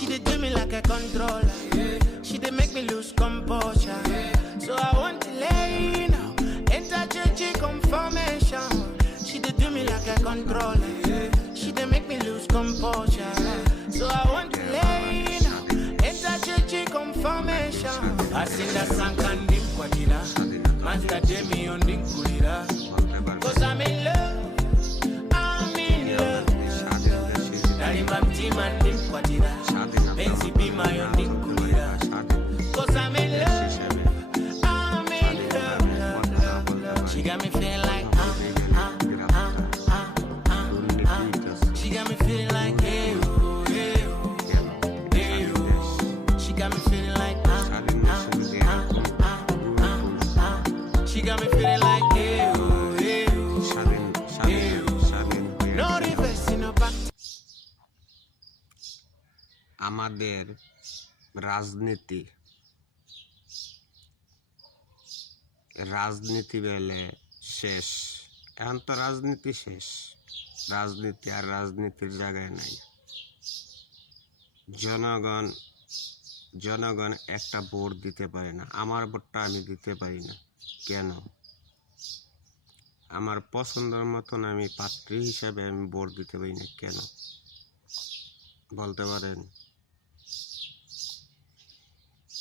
She did do me like a controller. She did make me lose composure. So I want to lay you know, enter church confirmation. She did do me like a controller. She did make me lose composure. So I want to lay you know, enter church confirmation. I sing that song and dim quadilla. Master Demi on dim kulira. Cause I'm in love. I'm in love. Dari mamti man dim quadilla. Benzi be my own dim kulira. Cause I'm in love. I'm in love. She got me feeling like She got me feeling like hey oh, hey oh, hey oh. She got me feeling like She got me feeling like hey oh, hey oh, hey oh. No reverse in a back. আমাদের রাজনীতি বেলে শেষ। এখন তো রাজনীতি শেষ, রাজনীতি আর রাজনীতির জায়গায় নাই। জনগণ একটা ভোট দিতে পারে না। আমার ভোটটা আমি দিতে পারি না কেন? আমার পছন্দের মতন আমি পাত্রী হিসাবে আমি ভোট দিতে পারি না কেন বলতে পারেন?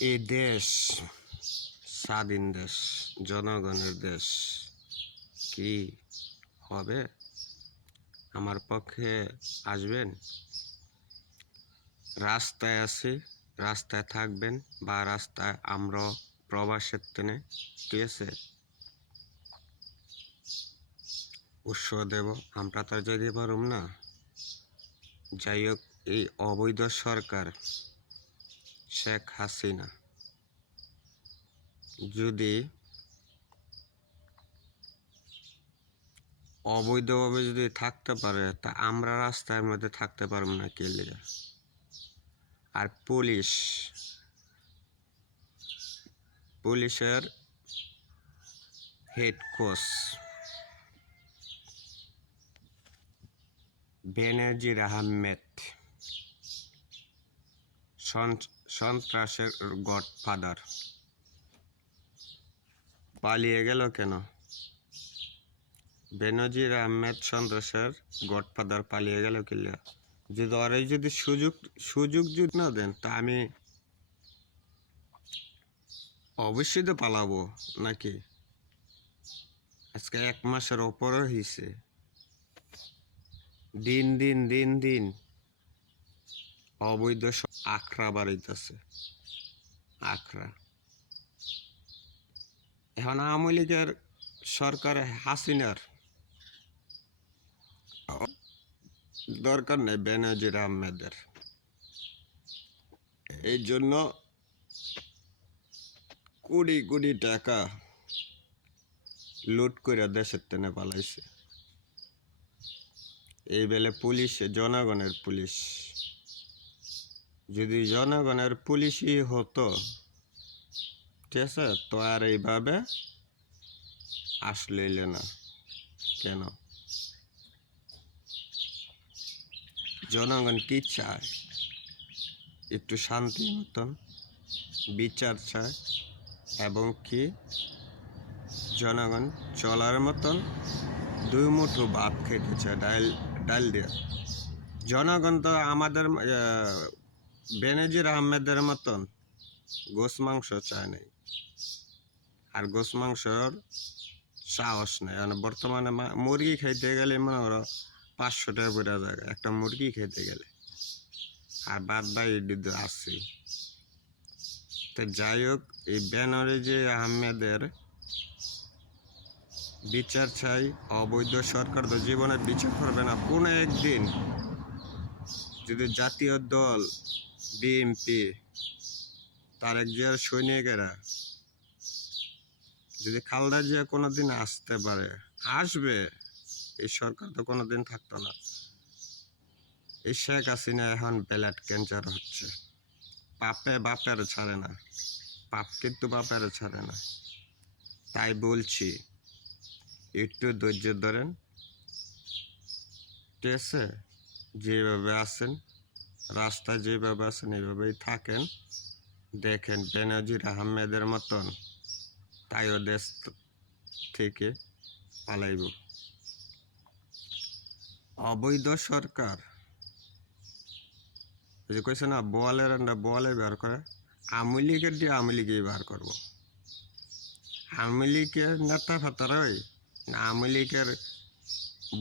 এই দেশ স্বাধীন দেশ, জনগণের দেশ, কি হবে? আমার পক্ষে আসবেন? রাস্তায় আছি, রাস্তায় থাকবেন, বা রাস্তায় আমরা প্রবাসের টেনে, ঠিক আছে, উৎসাহ দেব। আমরা তো যেতে পারুম না। যাই হোক, এই অবৈধ সরকার শেখ হাসিনা যদি অবৈধভাবে যদি থাকতে পারে, তা আমরা রাস্তার মধ্যে থাকতে পারবো না কে লিগা? আর পুলিশের হেড কোচ বেনজির আহমেদ সন্ত্রাসের গডফাদার পালিয়ে গেল কেন? বেনজির আহমেদ সন্ত্রাসের গডফাদার পালিয়ে গেল কি? যদি ওরাই যদি সুযোগ যদি না দেন, তা আমি অবশ্যই তো পালাবো নাকি? আজকে 1 মাসের ওপরে হয়েছে। দিন অবৈধ আখড়া বাড়াইতেছে, আখড়া। এখন আওয়ামী লীগের সরকার হাসিনার দরকার নেই বেনজির আহমেদের। এই জন্য কোটি টাকা লুট করে দেশের টেনে পালাইছে। এই বেলে পুলিশ জনগণের পুলিশ। যদি জনগণের পুলিশই হতো, ঠিক আছে, তো আর এইভাবে আসলে না কেন? জনগণ কি চায়? একটু শান্তি মতন বিচার চায়, এবং কি জনগণ চলার মতন 2 মুঠো ভাত খেতে চায়, ডাল দিয়ে। জনগণ তো আমাদের বেনজির আহমেদের মতন গোস মাংস চায় নাই, আর গোস মাংসর সাহস নেই। বর্তমানে মুরগি খাইতে গেলে মনে করো 500 টাকা পড়ে যায় একটা মুরগি খেতে গেলে, আর বাদ বাই আসছে। তো যাই হোক, এই বেনজির আহমেদের বিচার চাই। অবৈধ সরকার তো জীবনে বিচার করবে না। কোনো একদিন যদি জাতীয় দল বিএনপি, তারেক জিয়ার সৈনিকেরা যদি খালেদা জিয়া কোনোদিন আসতে পারে, আসবে, এই সরকার তো কোনোদিন থাকতো না। এই শেখ হাসিনা এখন ব্লাড ক্যান্সার হচ্ছে। বাপের ছাড়ে না, পাপ কিন্তু বাপের ছাড়ে না। তাই বলছি, একটু ধৈর্য ধরেন, ঠিক আছে? যেভাবে আছেন রাস্তায় যেভাবে আছেন এইভাবেই থাকেন। দেখেন বেনজির আহমেদের মতন তাইও দেশ থেকে পালাইব। অবৈধ সরকার ওই যে কইছে না বোয়ালের আন্ডা বোয়ালে বের করে, আওয়ামী লীগের দিয়ে আওয়ামী লীগেই বার করবো। আওয়ামী লীগের নেতা ফেতারই না আওয়ামী লীগের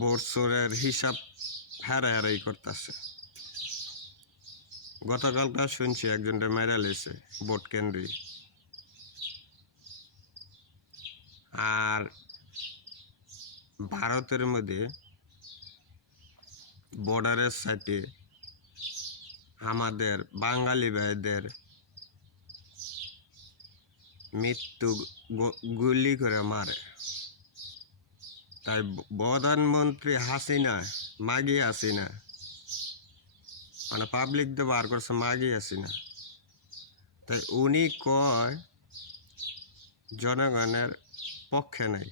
বছরের হিসাব হারাই করতেছে। গতকালটা শুনছি একজনটা মেরা লেছে ভোট কেন্দ্রে। আর ভারতের মধ্যে বর্ডারের সাইডে আমাদের বাঙালি ভাইদের মৃত্যু গুলি করে মারে। তাই প্রধানমন্ত্রী হাসিনা মাগি হাসিনা মানে পাবলিক দিয়ে বার করছে মাগি হাসিনা। তাই উনি কয় জনগণের পক্ষে নেই।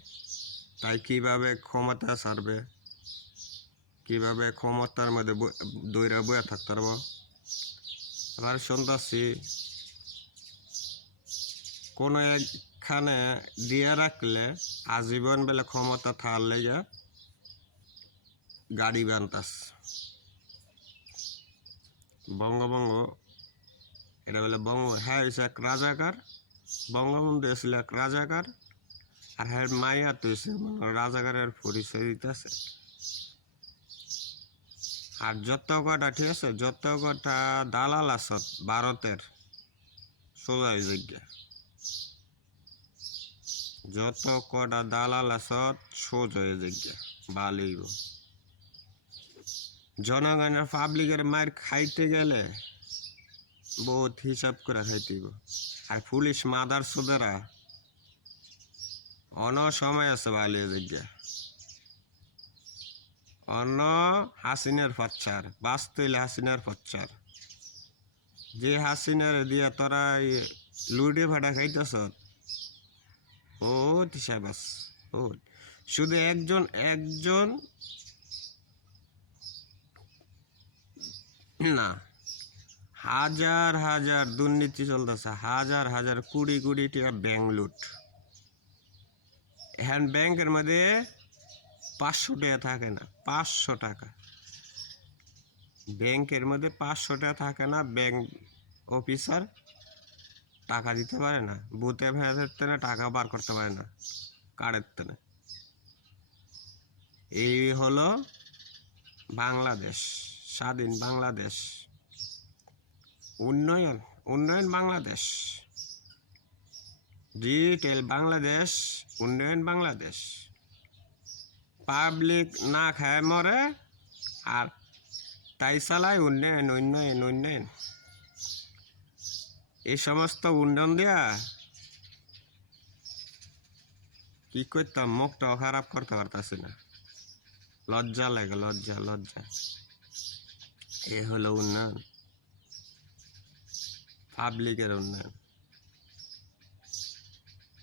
তাই কিভাবে ক্ষমতা ছাড়বে, কিভাবে ক্ষমতার মধ্যে দৈরা বয়ে থাকতে পারবো। আবার শুনতেছি কোনো একখানে দিয়ে রাখলে আজীবন বেলা ক্ষমতা থার লেগে গাড়ি বানতাস। বঙ্গবঙ্গ এটা বলে হ্যাঁ হয়েছে এক রাজাকার, বঙ্গবন্ধু এসেছিল এক রাজাকার, আর হ্যাঁ মাইয়া তো হয়েছে রাজাকারের পরিচয় দিতেছে। আর যত কটা ঠিক আছে, যত কটা দালাল আছে ভারতের সোজাই যোগ্যা, যত কটা দালাল আছে সোজাই যোগ্যা বালিব। জনগণের পাবলিকের মার খাইতে গেলে বহুত হিসাব করে খাইতেইব। আর পুলিশ মাদার সুদেরা অন সময় আছে বালিয়ে যোগ্যা, অন্য হাসিনার ফচ্চার বাস্তইলে হাসিনার ফচ্চার। যে হাসিনার দিয়া তোরা লুডে ফাটা খাইতেছ ও হিসাবাস ও। শুধু একজন না, হাজার হাজার দুর্নীতি চলতেছে, হাজার হাজার কোটি কোটি টাকা ব্যাংক লুট। এখন ব্যাংকের মধ্যে 500 টাকা থাকে না, 500 টাকা ব্যাংকের মধ্যে 500 টাকা থাকে না। ব্যাংক অফিসার টাকা দিতে পারে না, বুথে ভেড়াতে না টাকা বার করতে পারে না কার্ডের তেনে। এই হলো বাংলাদেশ, স্বাধীন বাংলাদেশ, উন্নয়ন বাংলাদেশ, ডিজিটাল বাংলাদেশ, উন্নয়ন বাংলাদেশ। পাবলিক না খায় মরে আর তাই চালায় উন্নয়ন। এই সমস্ত উন্নয়ন দিয়া কি করতাম, মুখটাও খারাপ করতে পারতাছি না, লজ্জা লাগে, লজ্জা। এ হলো উন্নয়ন, পাবলিকের উন্নয়ন।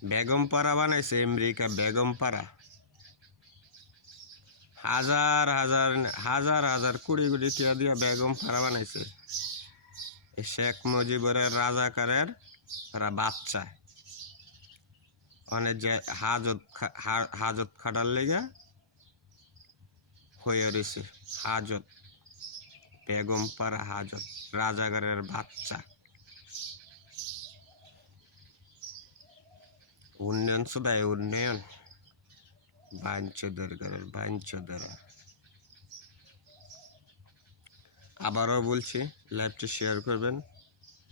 বেগমপাড়া বানাইছে আমেরিকা, বেগমপাড়া হাজার কোটি কোটি টাকা দিয়া বেগমপাড়া বানাইছে। শেখ মুজিবের রাজাকারের বাচ্চা অনেক যে হাজত খাটার লেগে হয়ে রয়েছে হাজত, বেগমপাড়া হাজত, রাজাকারের বাচ্চা। উন্নয়ন সদাই উন্নয়ন, বাঞ্চোদরা। আবারও বলছি, লাইভটি শেয়ার করবেন,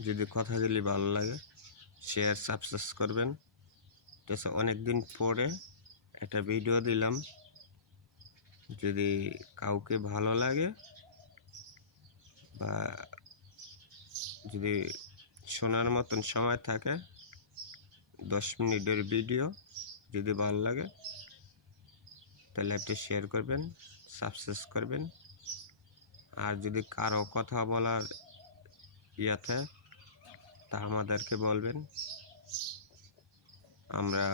যদি কথাগুলি ভালো লাগে শেয়ার সাবস্ক্রাইব করবেন। ঠিক আছে, অনেকদিন পরে একটা ভিডিও দিলাম, যদি কাউকে ভালো লাগে বা যদি শোনার মতন সময় থাকে 10 মিনিটের ভিডিও যদি ভালো লাগে তাহলে একটা শেয়ার করবেন, সাবস্ক্রাইব করবেন। আর যদি কারো কথা বলার তা আমাদেরকে বলবেন, আমরা